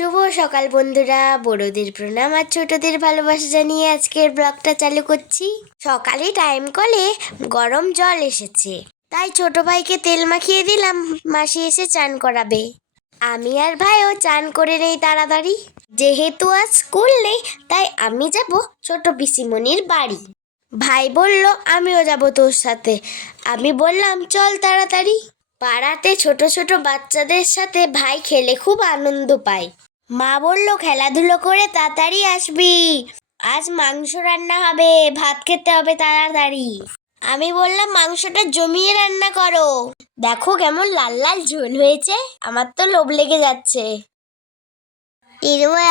শুভ সকাল বন্ধুরা, বড়দের প্রণাম আর ছোটদের ভালোবাসা জানিয়ে আজকের ব্লগটা চালু করছি। সকালে টাইম কলে গরম জল এসেছে, তাই ছোট ভাইকে তেল মাখিয়ে দিলাম, মাসি এসে চান করাবে। আমি আর ভাইও চান করে নেই তাড়াতাড়ি। যেহেতু আজ স্কুল নেই, তাই আমি যাব ছোট পিসিমণির বাড়ি। ভাই বলল আমিও যাব তোর সাথে। আমি বললাম চল তাড়াতাড়ি। পাড়াতে ছোট ছোট বাচ্চাদের সাথে ভাই খেলে খুব আনন্দ পায়। মা বলল খেলাধুলো করে তাড়াতাড়ি আসবি, আজ মাংস রান্না হবে, ভাত খেতে হবে তাড়াতাড়ি। আমি বললাম মাংসটা জমিয়ে রান্না করো, দেখো কেমন লাল লাল ঝোল হয়েছে, আমার তো লোভ লেগে যাচ্ছে।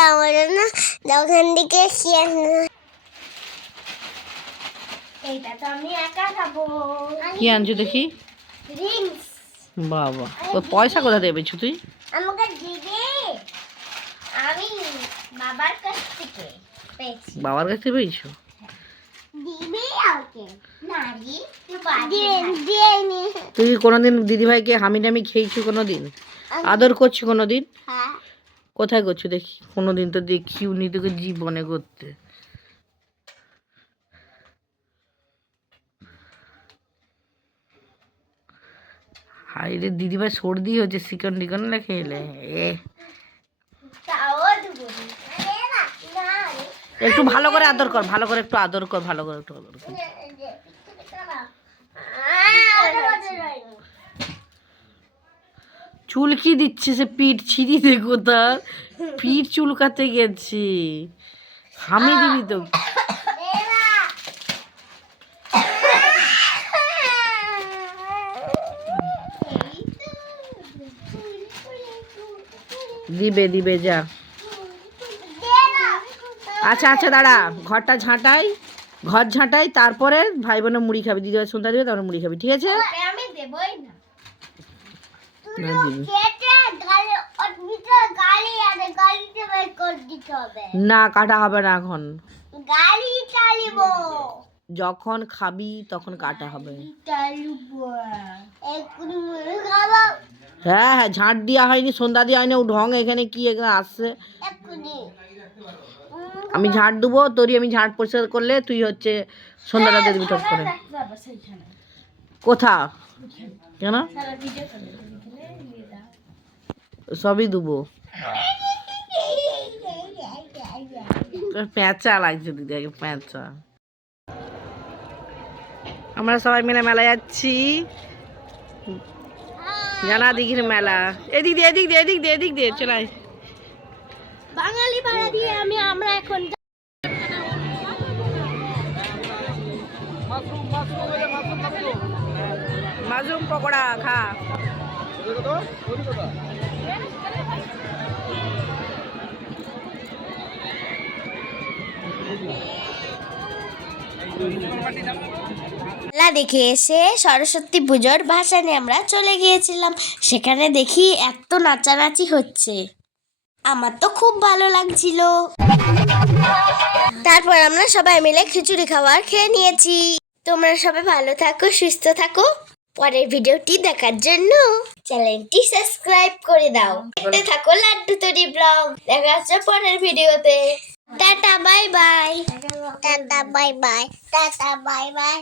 আমার না দোকান থেকে এইটা তো আমি একা খাবো। কি আনছো দেখি? রিংস। বাবা, ও পয়সা কোথা থেকে পেয়েছো তুই? আমাকে দিবে, আমি বাবার কাছ থেকে পেয়েছি। বাবার কাছ থেকে পেয়েছো? দিবে আমাকে নারি দিয়েনি। তুই কোনোদিন দিদিভাইকে হামি টামি খেয়েছো কোনোদিন? আদর করছো কোনোদিন? হ্যাঁ। কোথায় করছো দেখি? কোনোদিন তো দেখিও নি তোকে জীবনে করতে। হাই রে, দিদিভাই সর্দি হচ্ছে, চিকন টিকন লেখে এলে একটু ভালো করে আদর কর, ভালো করে একটু আদর কর, ভালো করে একটু আদর কর। চুলকি দিচ্ছে সে, পিঠ ছিঁড়ি দেখো, তার পিঠ চুলকাতে গেছে। হামি দিবি তো? দিবে দিবে, যা। আচ্ছা আচ্ছা দাঁড়া, ঘরটা ঝাঁটাই, ঘর ঝাঁটাই, তারপরে ভাই বোনের মুড়ি খাবি, দিদিভাই সন্ধ্যা দিবে, তারপরে মুড়ি খাবি, ঠিক আছে? আমি দেবই না। না দিবি না, কাটা হবে না এখন, গাড়ি চালিবো। যখন খাবি তখন কাটা হবে। হ্যাঁ হ্যাঁ, ঝাঁট দেওয়া হয়নি, সন্ধ্যা দেওয়া হয়নি, ও ঢং এখানে কি এখানে আসছে। আমি ঝাঁট দেবো, তোরই আমি ঝাঁট পরিষ্কার করলে তুই হচ্ছে সন্ধ্যাটা দিয়ে দিবি টপ করে। কোথা কেন? সবই দেবো। পেঁচা লাগছে দিদি, আগে পেঁচা। আমরা সবাই মিলে মেলা যাচ্ছি, জানা দিঘির মেলা। এদিক দিয়ে এদিক দিয়ে এদিক দিয়ে এদিক দিয়ে চলাই বাঙালি ভাড়া দিয়ে আমরা এখন মাশরুম পকোড়া খা। মেলা দেখে এসে সরস্বতী পুজোর ভাসানে আমরা চলে গিয়েছিলাম। সেখানে দেখি এত নাচানাচি হচ্ছে, আমার তো খুব ভালো লাগছিল। তারপর আমরা সবাই মিলে খিচুড়ি খাবার খেয়ে নিয়েছি। তোমরা সবাই ভালো থাকো, সুস্থ থাকো। পরের ভিডিওটি দেখার জন্য চ্যানেলটি সাবস্ক্রাইব করে দাও। দেখতে থাকো লাড্ডু তৈরি ব্লগ। দেখা হচ্ছে পরের ভিডিওতে। Tata bye bye. Tata bye bye. Tata bye bye.